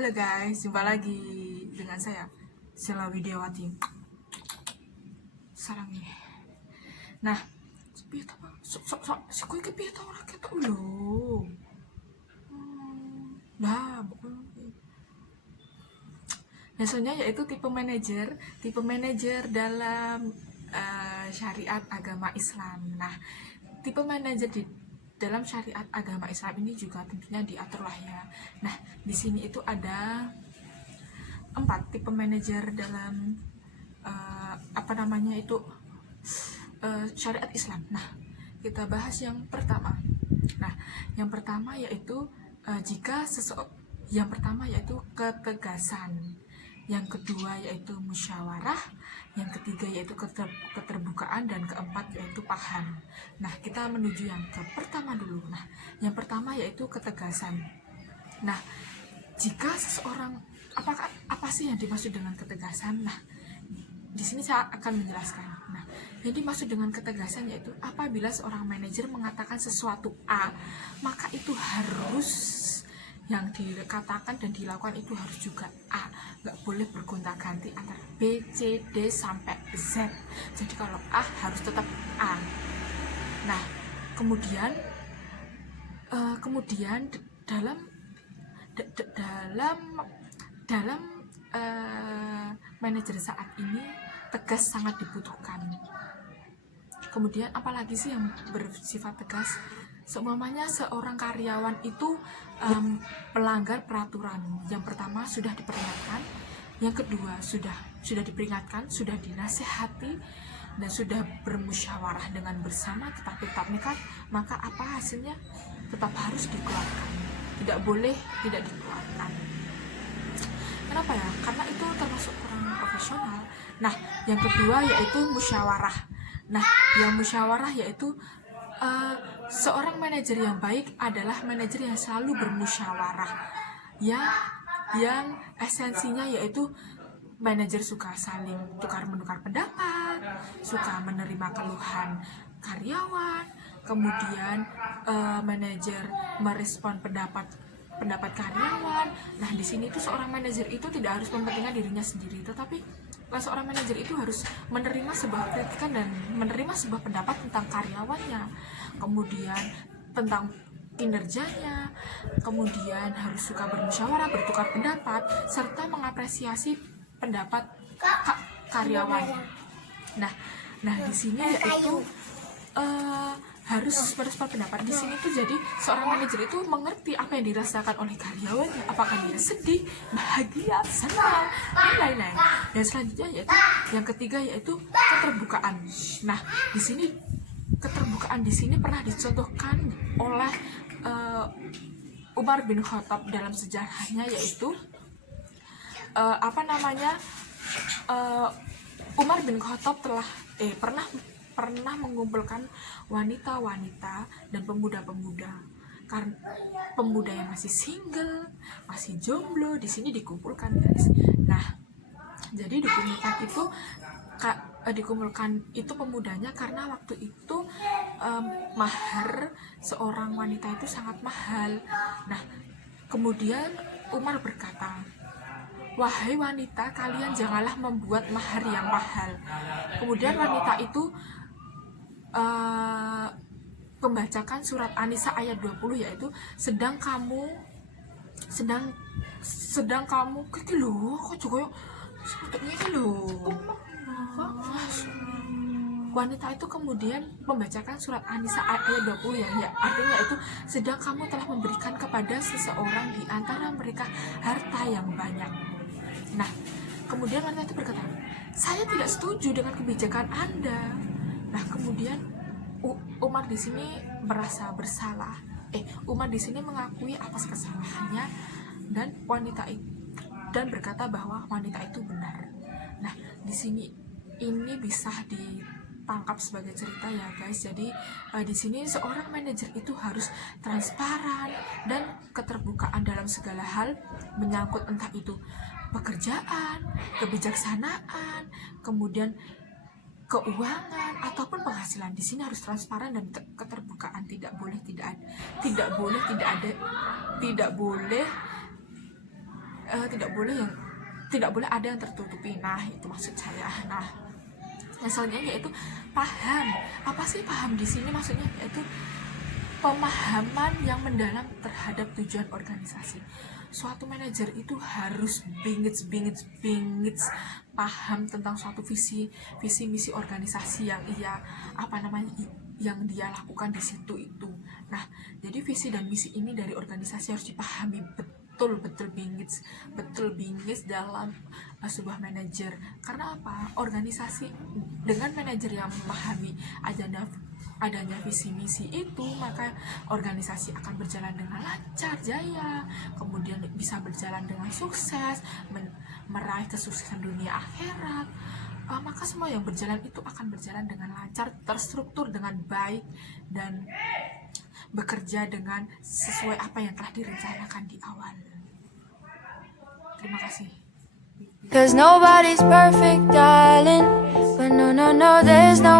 Halo guys, jumpa lagi dengan saya Sela Widiawati. Sarang ini. Nah, piye ta, Pak? Sok iki piye ta ora ketok lho. Nah, biasanya yaitu tipe manajer dalam syariat agama Islam. Nah, tipe manajer di dalam syariat agama Islam ini juga tentunya diatur lah ya. Nah, di sini itu ada 4 tipe manajer dalam syariat Islam. Nah, kita bahas yang pertama. Nah, yang pertama yaitu ketegasan. Yang kedua yaitu musyawarah, yang ketiga yaitu keterbukaan, dan keempat yaitu paham. Nah, kita menuju yang ke pertama dulu. Nah, yang pertama yaitu ketegasan. Nah, jika seseorang apa sih yang dimaksud dengan ketegasan? Nah, di sini saya akan menjelaskan. Nah, yang dimaksud dengan ketegasan yaitu apabila seorang manajer mengatakan sesuatu A, maka itu harus yang dikatakan dan dilakukan itu harus juga A, nggak boleh bergonta-ganti antara B, C, D sampai Z. Jadi kalau A harus tetap A. Nah, kemudian dalam manajer saat ini tegas sangat dibutuhkan. Kemudian apalagi sih yang bersifat tegas? Seumpamanya seorang karyawan itu pelanggar peraturan. Yang pertama sudah diperingatkan, yang kedua sudah diperingatkan, sudah dinasihati, dan sudah bermusyawarah dengan bersama, tetapi tetap nekat, maka apa hasilnya? Tetap harus dikeluarkan, tidak boleh tidak dikeluarkan. Kenapa ya? Karena itu termasuk kurang profesional. Nah, yang kedua yaitu musyawarah. Nah, yang musyawarah yaitu seorang manajer yang baik adalah manajer yang selalu bermusyawarah, yang esensinya yaitu manajer suka saling tukar-menukar pendapat, suka menerima keluhan karyawan, kemudian manajer merespon pendapat karyawan. Nah, di sini tuh seorang manajer itu tidak harus mementingkan dirinya sendiri, tetapi seorang manajer itu harus menerima sebuah kritikan dan menerima sebuah pendapat tentang karyawannya, kemudian tentang kinerjanya, kemudian harus suka bermusyawarah, bertukar pendapat, serta mengapresiasi pendapat karyawan. Nah, di sini yaitu harus merespon pendapat. Di sini tuh jadi seorang manajer itu mengerti apa yang dirasakan oleh karyawannya, apakah dia sedih, bahagia, senang, dan lain-lain. Dan selanjutnya yaitu yang ketiga yaitu keterbukaan. Nah, di sini keterbukaan di sini pernah dicontohkan oleh Umar bin Khattab dalam sejarahnya, yaitu Umar bin Khattab pernah mengumpulkan wanita-wanita dan pemuda-pemuda, karena pemuda yang masih single, masih jomblo di sini dikumpulkan, guys. Nah, jadi dikumpulkan itu pemudanya karena waktu itu mahar seorang wanita itu sangat mahal. Nah, kemudian Umar berkata, "Wahai wanita, kalian janganlah membuat mahar yang mahal." Kemudian wanita itu membacakan surat An-Nisa ayat 20, yaitu sedang kamu kiki lho, kok juga seperti ini lho. Wanita itu kemudian membacakan surat An-Nisa ayat 20 ya, artinya itu sedang kamu telah memberikan kepada seseorang di antara mereka harta yang banyak. Nah, kemudian wanita itu berkata, "Saya tidak setuju dengan kebijakan Anda." Nah, kemudian Umar di sini merasa bersalah. Umar di sini mengakui atas kesalahannya dan berkata bahwa wanita itu benar. Nah, di sini ini bisa ditangkap sebagai cerita ya, guys. Jadi di sini seorang manajer itu harus transparan dan keterbukaan dalam segala hal menyangkut entah itu pekerjaan, kebijaksanaan, kemudian keuangan ataupun penghasilan. Di sini harus transparan dan keterbukaan, tidak boleh tidak boleh ada yang tertutupi. Nah, itu maksud saya. Nah, yang selanjutnya yaitu paham. Apa sih paham di sini? Maksudnya yaitu pemahaman yang mendalam terhadap tujuan organisasi. Suatu manajer itu harus bingits paham tentang suatu visi misi organisasi yang yang dia lakukan di situ itu. Nah, jadi visi dan misi ini dari organisasi harus dipahami betul bingits dalam sebuah manajer. Karena apa? Organisasi dengan manajer yang memahami adanya visi misi itu, maka organisasi akan berjalan dengan lancar jaya, kemudian bisa berjalan dengan sukses, meraih kesuksesan dunia akhirat. Maka semua yang berjalan itu akan berjalan dengan lancar, terstruktur dengan baik, dan bekerja dengan sesuai apa yang telah direncanakan di awal. Terima kasih. 'Cause nobody's perfect, darling. But no, there's no